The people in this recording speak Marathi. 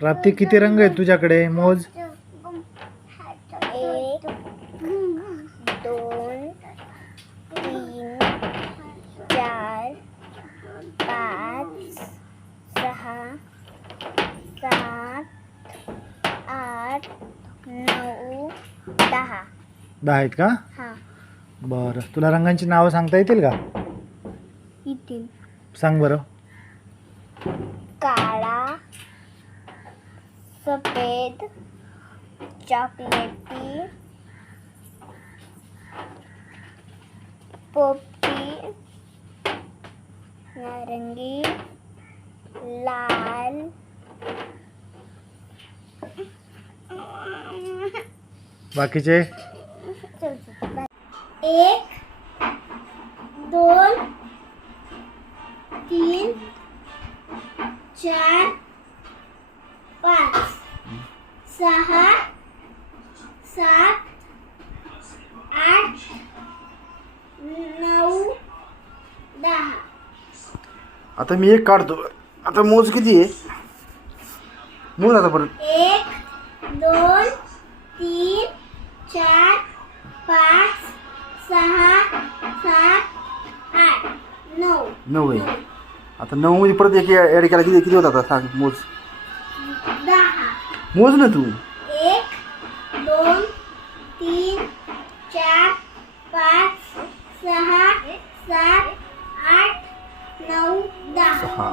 प्राप्ती किती रंग आहेत तुझ्याकडे मोज? एक दोन तीन चार पाच सहा सात आठ नऊ दहा दहा आहेत का? हा. बरं. तुला रंगांची नावं सांगता येतील का? येतील. सांग बरं. सफेद चॉकलेटी पोपटी नारंगी लाल बाकीचे? एक दोन तीन चार सहा सात आठ नऊ दहा. आता मी एक काढतो. आता मोज किती आहे? मोज आता परत. एक दोन तीन चार पाच सहा सात आठ नऊ. नऊ आहे. आता नऊ मध्ये परत एक ॲड केला. किती किती होता आता? सांग मोज. मोज ना तू. एक दोन तीन चार पाच सहा सात आठ नऊ दहा. हा